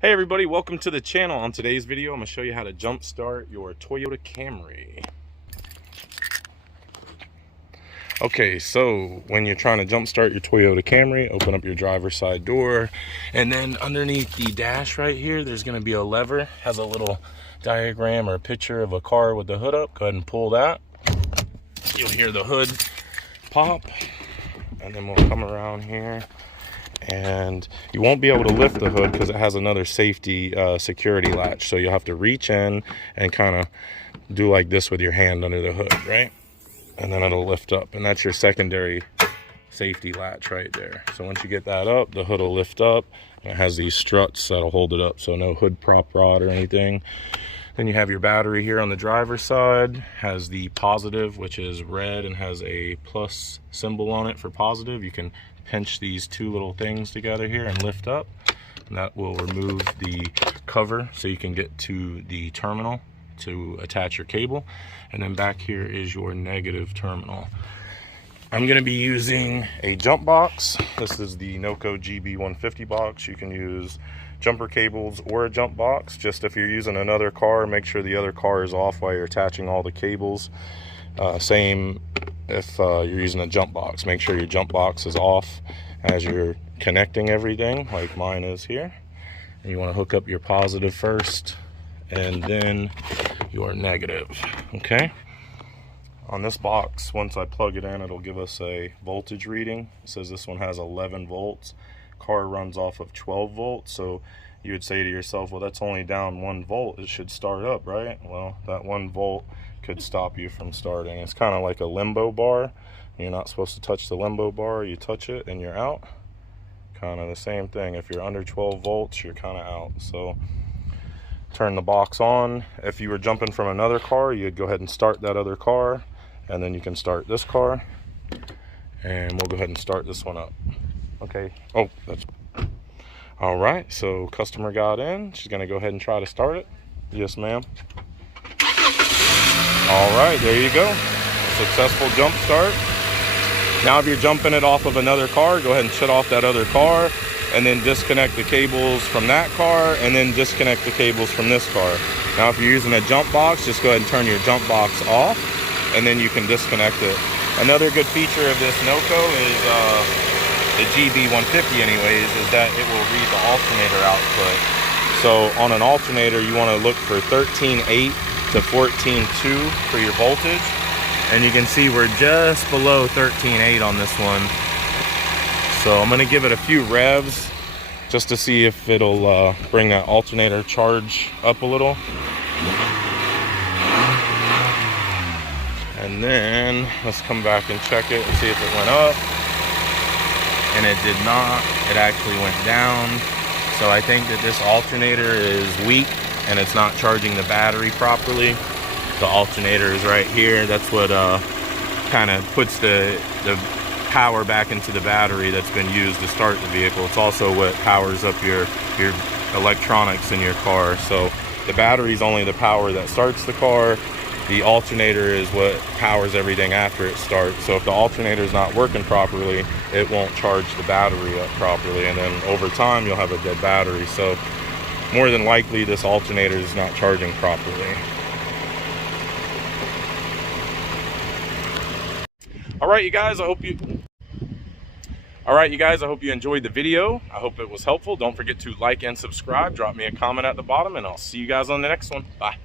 Hey everybody, welcome to the channel. On today's video, I'm going to show you how to jump start your Toyota Camry. Okay, so when you're trying to jump start your Toyota Camry, open up your driver's side door, and then underneath the dash right here, there's going to be a lever. It has a little diagram or a picture of a car with the hood up. Go ahead and pull that. You'll hear the hood pop, and then we'll come around here. And you won't be able to lift the hood because it has another safety security latch, so you'll have to reach in and kind of do like this with your hand under the hood, right? And then it'll lift up, and that's your secondary safety latch right there. So once you get that up, the hood will lift up, and it has these struts that'll hold it up, so no hood prop rod or anything. Then you have your battery here on the driver's side. Has the positive, which is red and has a plus symbol on it for positive. You can pinch these two little things together here and lift up, and that will remove the cover so you can get to the terminal to attach your cable. And then back here is your negative terminal. I'm going to be using a jump box. This is the NOCO GB150 box. You can use jumper cables or a jump box. Just if you're using another car, make sure the other car is off while you're attaching all the cables. Same if you're using a jump box, make sure your jump box is off as you're connecting everything, like mine is here. And you want to hook up your positive first and then your negative. Okay, on this box, once I plug it in, it'll give us a voltage reading. It says this one has 11 volts. Car runs off of 12 volts, so you would say to yourself, well, that's only down 1 volt, it should start up, right? Well, that 1 volt could stop you from starting. It's kind of like a limbo bar. You're not supposed to touch the limbo bar. You touch it and you're out. Kind of the same thing. If you're under 12 volts, you're kind of out. So turn the box on. If you were jumping from another car, you'd go ahead and start that other car, and then you can start this car, and we'll go ahead and start this one up. Okay. Oh, that's all right. So customer got in. She's going to go ahead and try to start it. Yes, ma'am. All right, there you go. Successful jump start. Now if you're jumping it off of another car, go ahead and shut off that other car, and then disconnect the cables from that car, and then disconnect the cables from this car. Now if you're using a jump box, just go ahead and turn your jump box off, and then you can disconnect it. Another good feature of this NOCO is the GB150 anyways, is that it will read the alternator output. So on an alternator, you want to look for 13.8 to 14.2 for your voltage, and you can see we're just below 13.8 on this one. So I'm going to give it a few revs just to see if it'll bring that alternator charge up a little. And then let's come back and check it and see if it went up. And it did not. It actually went down. So I think that this alternator is weak and it's not charging the battery properly. The alternator is right here. That's what kind of puts the power back into the battery that's been used to start the vehicle. It's also what powers up your electronics in your car. So the battery is only the power that starts the car. The alternator is what powers everything after it starts. So if the alternator is not working properly, it won't charge the battery up properly, and then over time you'll have a dead battery. So more than likely this alternator is not charging properly. All right, you guys, I hope you enjoyed the video. I hope it was helpful. Don't forget to like and subscribe. Drop me a comment at the bottom, and I'll see you guys on the next one. Bye.